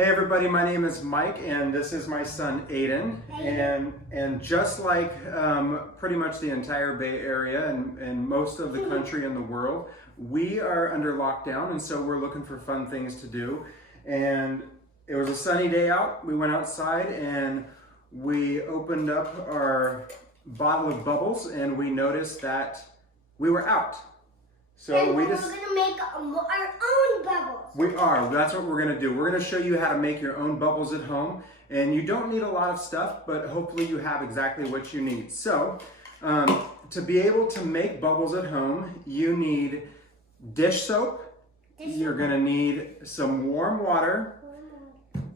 Hey everybody, my name is Mike and this is my son Aiden. And just like pretty much the entire Bay Area and most of the country and the world, we are under lockdown, and so we're looking for fun things to do. And it was a sunny day out. We went outside and we opened up our bottle of bubbles and we noticed that we were out. So and we're gonna make our own bubbles. We are. That's what we're gonna do. We're gonna show you how to make your own bubbles at home. And you don't need a lot of stuff, but hopefully you have exactly what you need. So to be able to make bubbles at home, you need dish soap. You're gonna need some warm water.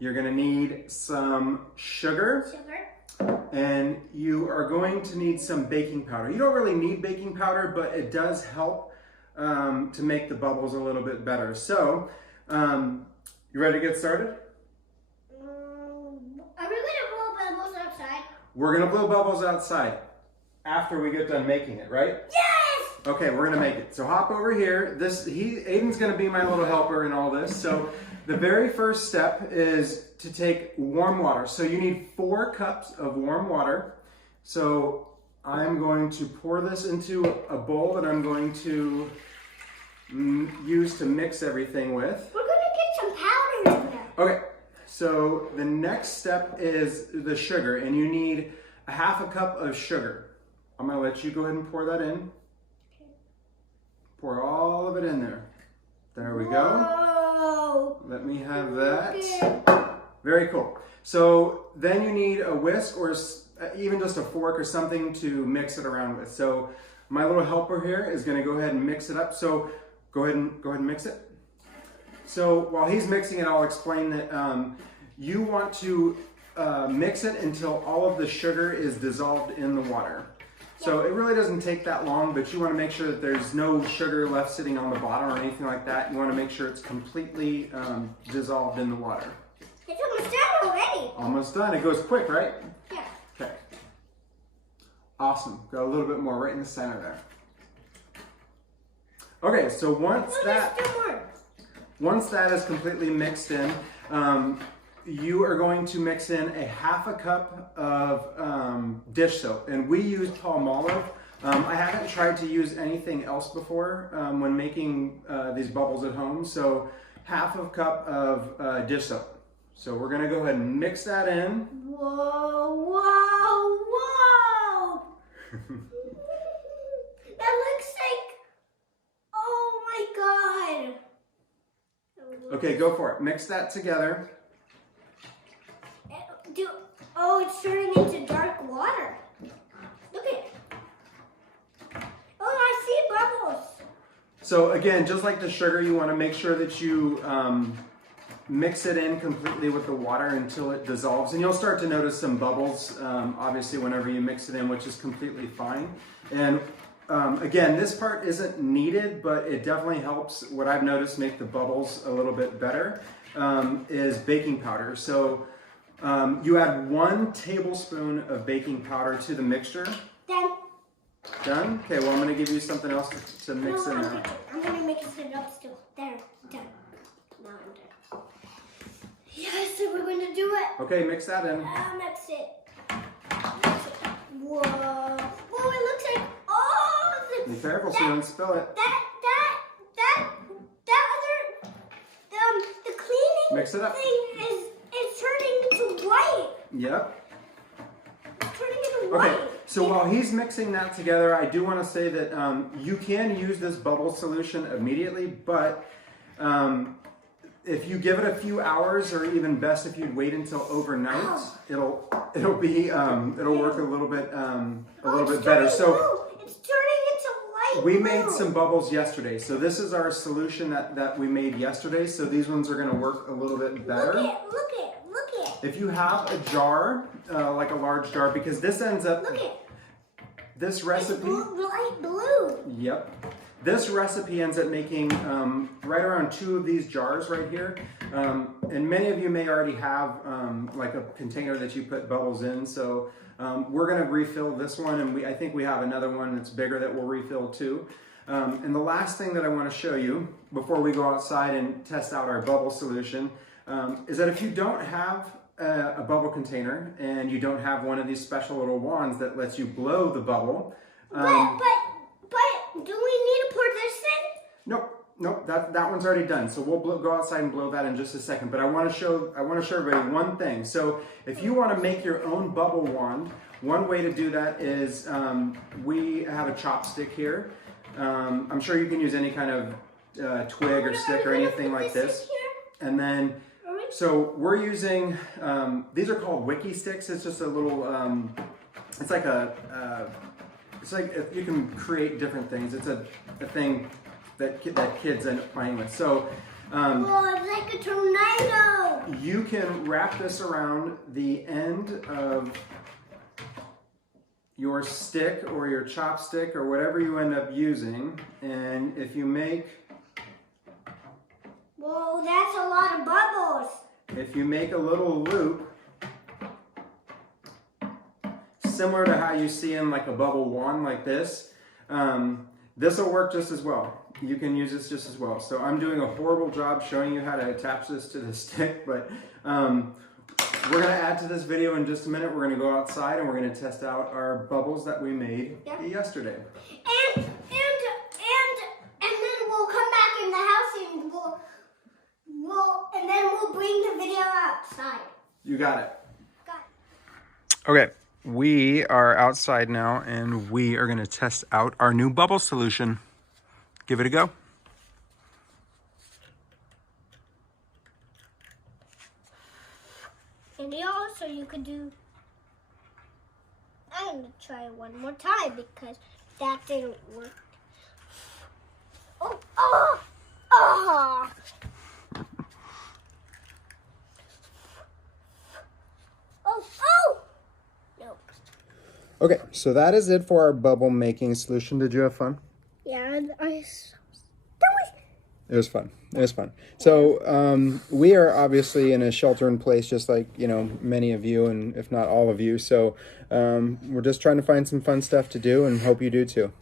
You're gonna need some sugar. And you are going to need some baking powder. You don't really need baking powder, but it does help to make the bubbles a little bit better. So, you ready to get started? Are we going to blow bubbles outside? We're going to blow bubbles outside after we get done making it, right? Yes! Okay, we're going to make it. So hop over here. Aiden's going to be my little helper in all this. So the very first step is to take warm water. So you need 4 cups of warm water. So I'm going to pour this into a bowl that I'm going to use to mix everything with. We're going to get some powder in there. Okay, so the next step is the sugar, and you need a 1/2 cup of sugar. I'm going to let you go ahead and pour that in. Okay. Pour all of it in there. There we go. Let me have that. Okay. Very cool. So then you need a whisk or even just a fork or something to mix it around with. So my little helper here is going to go ahead and mix it up. So go ahead and mix it. So while he's mixing it, I'll explain that you want to mix it until all of the sugar is dissolved in the water. So it really doesn't take that long, but you want to make sure that there's no sugar left sitting on the bottom or anything like that. You want to make sure it's completely dissolved in the water. It's almost done already. Almost done. It goes quick, right? Yeah. Okay. Awesome. Got a little bit more right in the center there. Okay, so once that is completely mixed in, you are going to mix in a 1/2 cup of dish soap, and we use Palmolive. I haven't tried to use anything else before when making these bubbles at home, so 1/2 cup of dish soap. So we're gonna go ahead and mix that in. Whoa, whoa, whoa! That looks like, oh my God. Okay, go for it. Mix that together. Oh, it's turning into dark water. Look at it. Oh, I see bubbles. So again, just like the sugar, you want to make sure that you mix it in completely with the water until it dissolves. And you'll start to notice some bubbles, obviously, whenever you mix it in, which is completely fine. And again, this part isn't needed, but it definitely helps. What I've noticed make the bubbles a little bit better is baking powder. So you add 1 tablespoon of baking powder to the mixture. Done. Done? Okay, well, I'm going to give you something else to mix in there. I'm going to make it up still. There, done. Now I'm done. Yes, so we're going to do it. Okay, mix that in. Mix it. Whoa. Whoa, it looks like all of the... Be careful so you don't spill it. The cleaning Mix it up. thing is turning into white. Yep. It's turning into white. Okay, so while he's mixing that together, I do want to say that you can use this bubble solution immediately, but if you give it a few hours, or even best if you'd wait until overnight, it'll work a little bit better. So it's turning into light we blue. made some bubbles yesterday. So this is our solution that we made yesterday. So these ones are going to work a little bit better. Look it. If you have a jar, like a large jar, because this ends up, Look it. this recipe. It's light blue. Yep. This recipe ends up making right around 2 of these jars right here. And many of you may already have like a container that you put bubbles in. So we're going to refill this one, and I think we have another one that's bigger that we'll refill too. And the last thing that I want to show you before we go outside and test out our bubble solution, is that if you don't have a bubble container and you don't have one of these special little wands that lets you blow the bubble. But do we need to pour this in? Nope, that one's already done. So we'll go outside and blow that in just a second. But I want to show everybody one thing. So if you want to make your own bubble wand, one way to do that is we have a chopstick here. I'm sure you can use any kind of twig or stick or anything like this. And then, so we're using, these are called wiki sticks. It's just a little, it's like you can create different things. It's a thing that kids end up playing with. So, oh, it's like a tornado. You can wrap this around the end of your stick or your chopstick or whatever you end up using, and if you make... Whoa, that's a lot of bubbles. If you make a little loop, similar to how you see in like a bubble wand like this, this will work just as well. You can use this just as well. So I'm doing a horrible job showing you how to attach this to the stick, but we're going to add to this video in just a minute. We're going to go outside and we're going to test out our bubbles that we made yesterday. And then we'll come back in the house and we'll bring the video outside. You got it. Okay, we are outside now and we are going to test out our new bubble solution. Give it a go. And also you could do, I'm going to try it one more time because that didn't work. Oh, oh, oh. Oh, oh. Nope. Okay, so that is it for our bubble making solution. Did you have fun? Yeah, It was fun. It was fun. So we are obviously in a shelter in place, just like, you know, many of you, and if not all of you. So we're just trying to find some fun stuff to do and hope you do too.